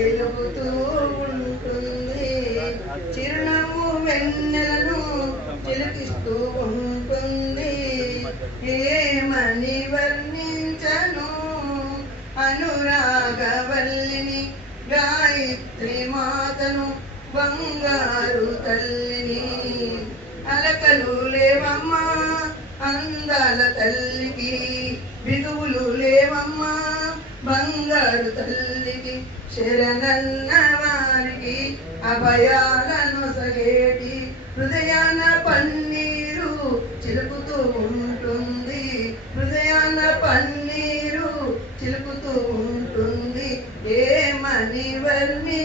వెలుగుతూ ఉంటుంది. చిరునవ్వు వెన్నెలను చిలికిస్తూ ఉంటుంది. ఏమని వర్ణించను అనురాగవల్లిని, గాయత్రి మాతను, బంగారు తల్లిని. అలకలు లేవమ్మా అందాల తల్లికి, బిగువులు లేవమ్మా బంగారు తల్లికి. శరణన్న వారికి అభయాలను సగేటి, హృదయాన పన్నీరు చిలుకుతూ ఉంటుంది. హృదయాన పన్నీరు చిలుకుతూ ఉంటుంది. ఏమని వర్ణి